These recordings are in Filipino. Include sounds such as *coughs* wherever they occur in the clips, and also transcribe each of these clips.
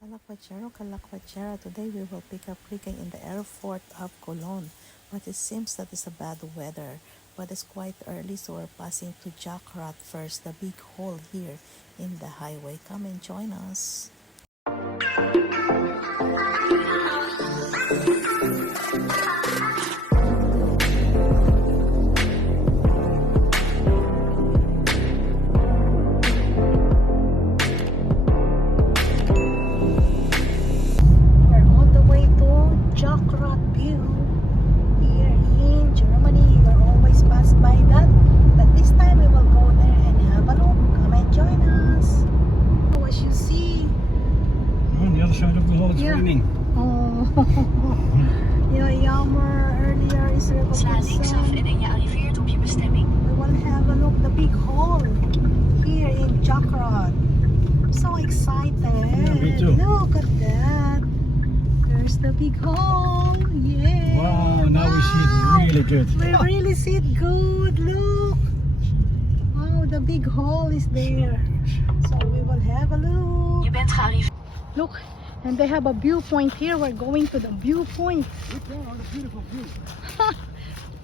Kalakwachero, Kalakwachero. Today we will pick up Rika in the airport of Cologne. But it seems that it's a bad weather. But it's quite early, so we're passing to Jackrath first, the big hole here in the highway. Come and join us. Big hall here in Jackrath. I'm so excited. Yeah, me too. Look at that. There's the big hall. Yeah. Wow, now we see it really good. We really see it good. Look. Wow, the big hall is there. So we will have a look. Je bent gearriveerd. Look, and they have a viewpoint here. We're going to the viewpoint. beautiful view. *laughs*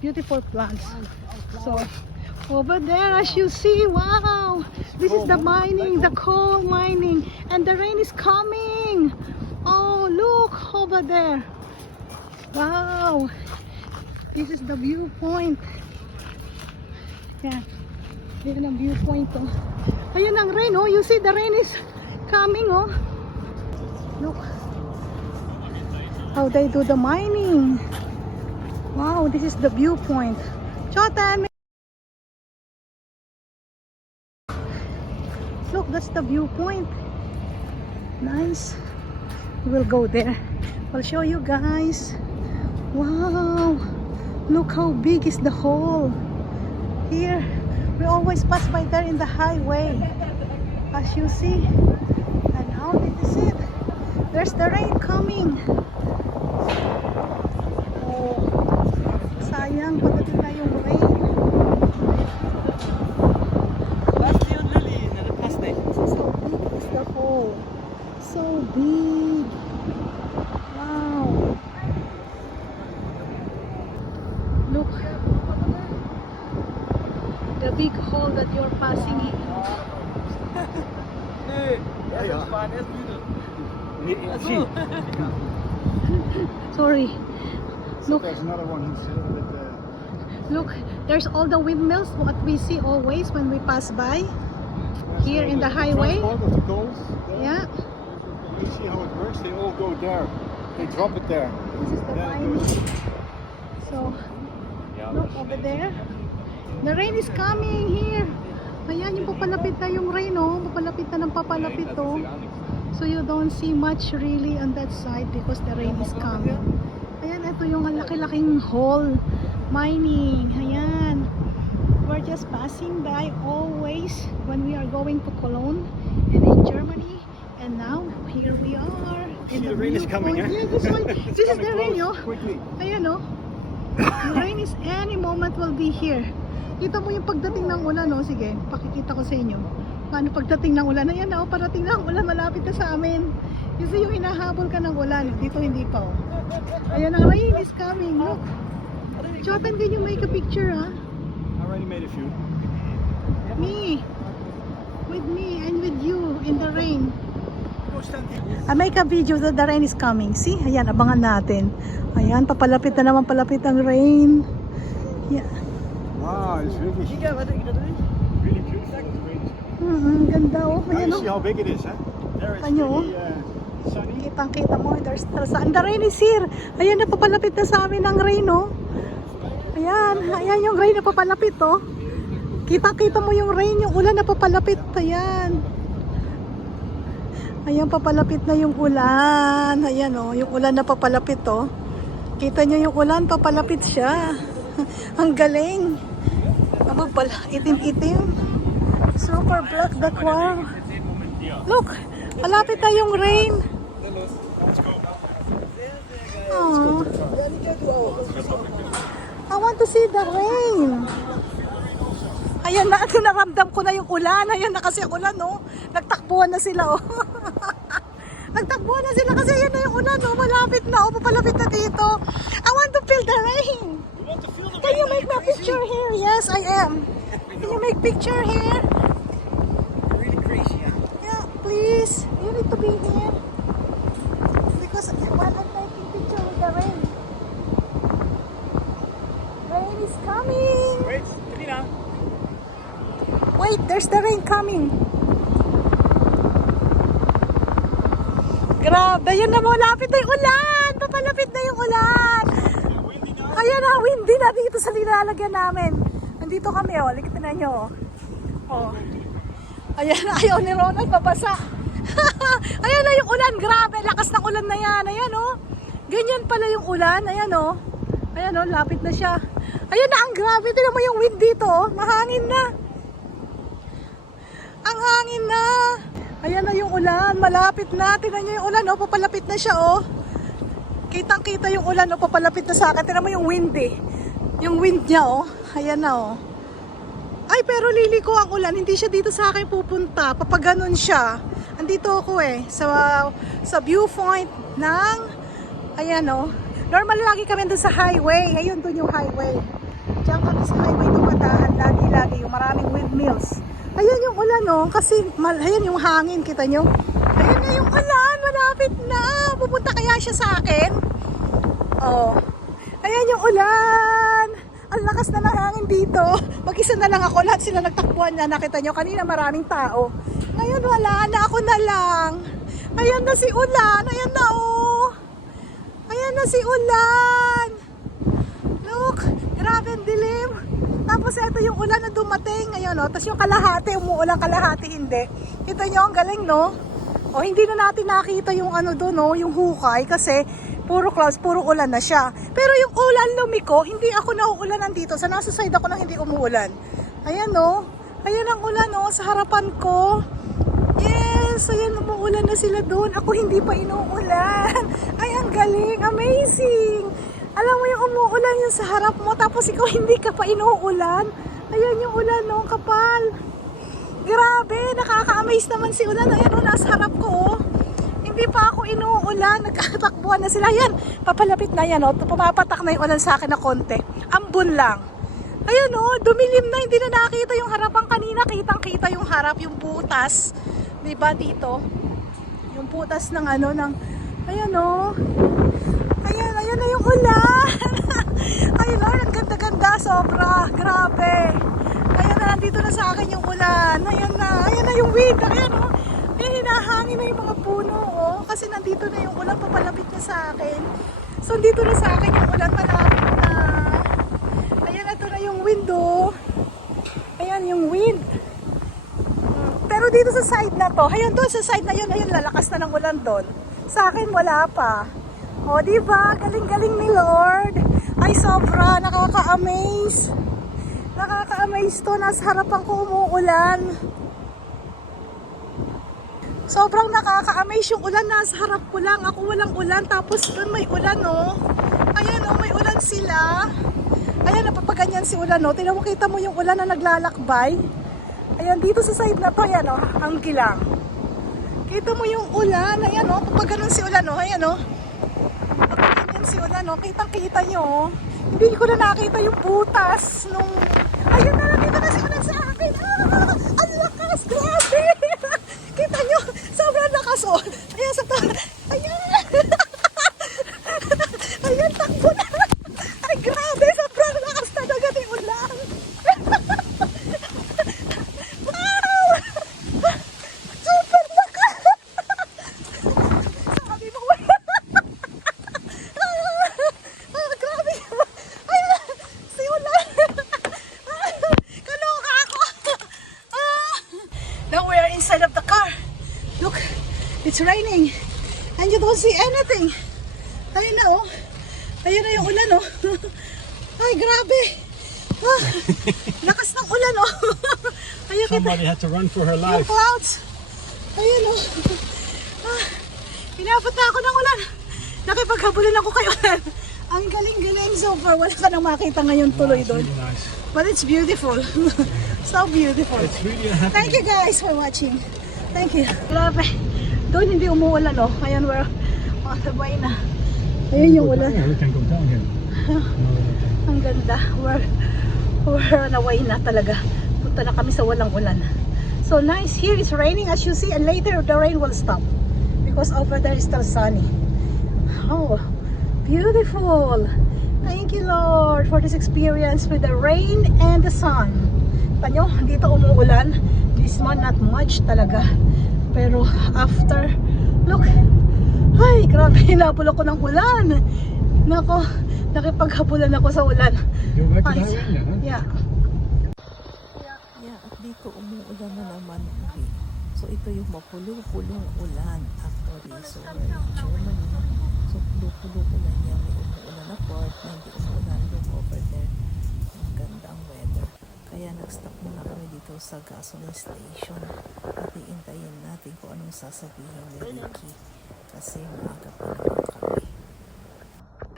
Beautiful plants. So over there, as you see, wow, this is the mining, the coal mining, and the rain is coming. Oh, look over there. Wow, this is the viewpoint. Yeah, yan ang viewpoint. Oh. Ayun ang rain. Oh, you see the rain is coming. Oh, look how they do the mining. Wow, this is the viewpoint. Jotan! Look, that's the viewpoint. Nice. We will go there. I'll show you guys. Wow! Look how big is the hole. Here, we always pass by there in the highway. As you see. And now this is it. There's the rain coming. Oh, sayang pagdating na yung that you're passing in. *laughs* See, *laughs* Sorry. Look, there's another one. He's a little bit. Uh, look. There's all the windmills what we see always when we pass by. Here in the highway? transport of the coals. Yeah. You see how it works? They all go there. They drop it there. This is the Then it mining. goes- So, look over there. The rain is coming here. Ayan, yung papalapit na yung rain, oh. Papalapit na ng papalapit, oh. So you don't see much really on that side because the rain is coming. Ayan, ito yung laki-laking hole. Mining. Ayan. We're just passing by always when we are going to Cologne and in Germany. And now, here we are. See, the rain is coming, eh? Yeah, this one. *laughs* This is the rain, oh. Quickly. Ayan o. *coughs* The rain is any moment will be here. Kita mo yung pagdating ng ulan, no? Sige, pakikita ko sa inyo. Paano pagdating ng ulan? Ayan, oh, parating na ang ulan, malapit na sa amin. Kasi yung hinahabol ka ng ulan, dito hindi pa, oh. Ayan, ang rain is coming, look. Jotan, can you make a picture, ha? I already made a few. Me. With me and with you in the rain. I make a video that the rain is coming. See? Ayan, abangan natin. Ayan, papalapit na naman palapit ang rain. Yeah. Wow, it's really, really beautiful. The rain is coming. Mm, ganda oh. Ayan you oh. see how big it is, huh? There it's Ano, really uh, sunny. Kitang kita mo, there's and the rain is here. Ayan, napapalapit na sa amin ang rain oh. Ayan, ayan yung rain na papalapit oh. Kita-kita mo yung rain, yung ulan na papalapit. Ayan. Ayan, papalapit na yung ulan. Ayan oh, yung ulan na papalapit oh. Kita nyo yung ulan, papalapit siya. *laughs* ang galing. Aba pala, itim-itim. Super black the cloud. Look, malapit na yung rain. Oh. I want to see the rain. Ayan na, *laughs* naramdam ko na yung ulan. Ayan na kasi ulan, no? Nagtakbuhan na sila, oh. *laughs* Nagtakbuhan Ayan, oh, malapit na. Oh, papalapit na dito. I want to feel the rain. Can you make crazy? picture here? Yes, I am. Can you make picture here? Really crazy, huh? Yeah, please. You need to be here. Because while I'm taking picture with the rain. Rain is coming. Wait. Wait, there's the rain coming. Grabe, yun na malapit na yung ulan. Papalapit na yung ulan. Ayan na, windy na dito sa nilalagyan namin. Nandito kami, oh. Likitin na nyo, oh. oh. Ayan, *laughs* ayaw ni Ronald, babasa. *laughs* Ayan na yung ulan, grabe. Lakas ng ulan na yan. Ayan, oh. Ganyan pala yung ulan. Ayan, oh. Ayan, oh, lapit na siya. Ayan na, ang grabe. Tignan mo yung wind dito, oh. Mahangin na. Ang hangin na. Ayan na yung ulan. Malapit na. Tingnan nyo yung ulan, oh. Papalapit na siya, oh. Kitang-kita yung ulan, oh. Papalapit na sa akin. Tingnan mo yung wind, eh. Yung wind niya, oh. Ayan na, oh. Ay, pero lili ko ang ulan. Hindi siya dito sa akin pupunta. Papaganon siya. Andito ako, eh. Sa, sa viewpoint ng... Ayan, oh. Normal lagi kami doon sa highway. Ayun, doon yung highway. Diyan kami sa highway dumadahan. Lagi-lagi yung maraming windmills. Ayan yung ulan, oh. Kasi, mal, ayan yung hangin. Kita nyo? Ayan na yung ulan. Malapit na. Pupunta kaya siya sa akin? Oh. Ayan yung ulan. Ang lakas na ng hangin dito. Mag-isa na lang ako. Lahat sila nagtakbuhan na. Nakita nyo, kanina maraming tao. Ngayon wala na. Ako na lang. Ayan na si ulan. Ayan na, oh. Ayan na si ulan. Look, grabe ang dilim. Tapos ito yung ulan na dumating ngayon, no? Tapos yung kalahati, umuulan kalahati, hindi. Kita nyo, ang galing, no? O, hindi na natin nakita yung ano doon, no? Yung hukay, kasi puro clouds, puro ulan na siya. Pero yung ulan lumiko, hindi ako nauulanan dito. Sa nasa side ako nang hindi umuulan. Ayan, no? Ayan ang ulan, no? Sa harapan ko. Yes, ayan, umuulan na sila doon. Ako hindi pa inuulan. *laughs* Ay, ang galing. Amazing. Alam mo yung umuulan yung sa harap mo, tapos ikaw *laughs* hindi ka pa inuulan. Ayan yung ulan, no? Kapal. Grabe, nakaka-amaze naman si ulan. Ayan, no? Nasa harap ko, oh. Hindi pa ako inuulan. Nagkatakbuhan na sila. Ayan, papalapit na yan, oh. Pumapatak na yung ulan sa akin na konti. Ambon lang. Ayan, oh. Dumilim na. Hindi na nakita yung harapan kanina. Kitang-kita yung harap, yung butas. Diba dito? Yung butas ng ano, ng... Ayan, oh. Ayan, ayan na yung ulan. *laughs* Ayun, oh, ang ganda-ganda. Sobra. Grabe. Ayan na, nandito na sa akin yung ulan. Ayan na. Ayan na yung wind. Ayan, oh. May hinahangin na yung mga puno, oh. Kasi nandito na yung ulan. Papalapit na sa akin. So, dito na sa akin yung ulan. Malapit na. Ayan, ito na yung window. Ayan yung wind. Pero dito sa side na to, ayun doon sa side na yun, ayun lalakas na ng ulan doon. Sa akin wala pa. O, di ba? Galing-galing ni Lord. Ay, sobra. Nakaka-amaze. Nakaka-amaze to. Nasa harapan ko umuulan. Sobrang nakaka-amaze yung ulan. Nasa harap ko lang. Ako walang ulan. Tapos doon may ulan, oh. Ayan, oh. May ulan sila. Ayan, napapaganyan si ulan, oh. Tingnan mo, kita mo yung ulan na naglalakbay. Ayan, dito sa side na to, ayan, oh. Ang gilang. Kita mo yung ulan. Ayan, oh. Kapag ganun si ulan, oh. Ayan, oh. Ayan si Ulan, no? Kitang-kita nyo, oh. Hindi ko na nakita yung butas nung... Ayun na, nakita na si Ulan sa akin. Ah, ang lakas, grabe! Kita nyo, oh. Ayan, sa to. Ayan! Ayan, takbo na. Ay, grabe, sobrang lakas talaga ni Ulan. wow! Super lakas! Sabi mo, Ah, grabe. Ay, si Ulan. Kaloka ako. Ah. Now we are inside of the car. Look, it's raining. And you don't see anything. Ayun na, oh. Ayun na yung ulan, oh. Ay, grabe. Ah, lakas ng ulan, oh. *laughs* Ayun kita. Somebody had to run for her Yung life. clouds. Ayun o. Ah, inabot na ako ng ulan. Nakipaghabulan ako kay ulan. Ang galing-galing so far. Wala ka nang makita ngayon tuloy It's doon. really nice. But it's beautiful. *laughs* so beautiful. It's really a Thank you guys for watching. Thank you. Grabe. Doon hindi umuulan oh. Ayan, we're, On the way na. Ayun yung ulan. We can go down here. No, Ang ganda. We're, *laughs* we're on way na talaga. Punta na kami sa walang ulan. So nice. Here is raining as you see and later the rain will stop. Because over there is still sunny. Oh, beautiful. Thank you Lord for this experience with the rain and the sun. Tanyo, dito umuulan. This month not much talaga. Pero after, look, ay, grabe, *laughs* hinapol ako ng ulan. Nako, nakipaghabulan ako sa ulan. Back to Ay, huh? Yeah. Yeah, at dito umuulan na naman uli. So ito yung mapulong-pulong ulan actually. So Germany. So pulo-pulo ulan yan. May umuulan na part na hindi umuulan. Look over there. Ang ganda ang weather. Kaya nag-stop muna kami dito sa gasoline station. At iintayin natin kung anong sasabihin ni Ricky. Kasi maaga pa naman kami.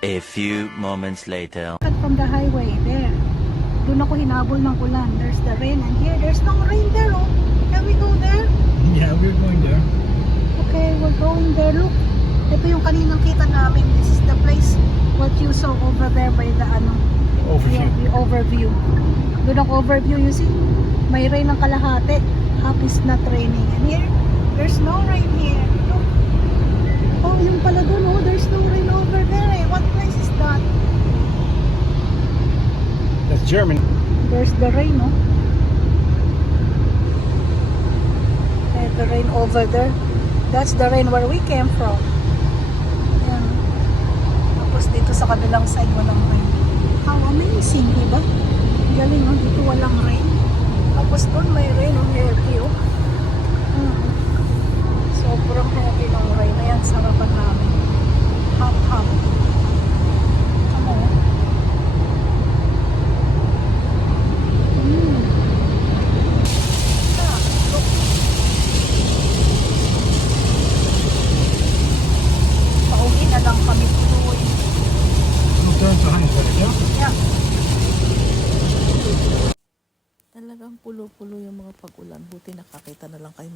A few moments later. From the highway, there. Doon ako hinabol ng ulan. There's the rain and here, there's no rain there, oh. Can we go there? Yeah, we're going there. Okay, we're going there. Look, ito yung kaninang kita namin. This is the place what you saw over there by the ano, Overview. yung, yung overview. Doon ang overview, you see? May rain ng kalahati. Half is not raining. And here, there's no rain here. Oh, yung pala doon, oh, there's no rain over there. Eh. What place is that? That's German. There's the rain, no? There's the rain over there. That's the rain where we came from. Ayan. Tapos dito sa kabilang side, walang rain. How amazing, di ba? Galing, no? Dito walang rain. Tapos doon may rain, oh, heavy, oh. Sobrang heavy ng rain. Ayan, sarapan namin. Hap-hap. Come on. Mm. Ah, look. Pauwi na lang kami tuloy. We'll turn to Heinsberg, yeah? Yeah. Talagang pulo-pulo yung mga pag-ulan. Buti nakakita na lang kay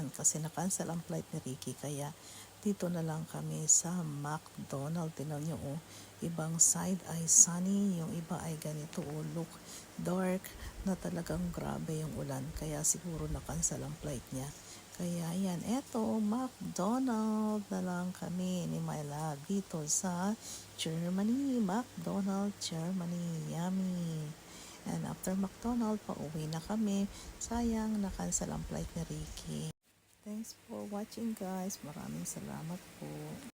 Ayan, kasi na-cancel ang flight ni Ricky. Kaya dito na lang kami sa McDonald. Tingnan nyo, oh. Ibang side ay sunny, yung iba ay ganito, oh. Look, dark na talagang grabe yung ulan. Kaya siguro na-cancel ang flight niya. Kaya yan, eto, McDonald na lang kami ni My Love dito sa Germany. McDonald, Germany. Yummy. And after McDonald, pauwi na kami. Sayang, na-cancel ang flight ni Ricky. Thanks for watching guys. Maraming salamat po.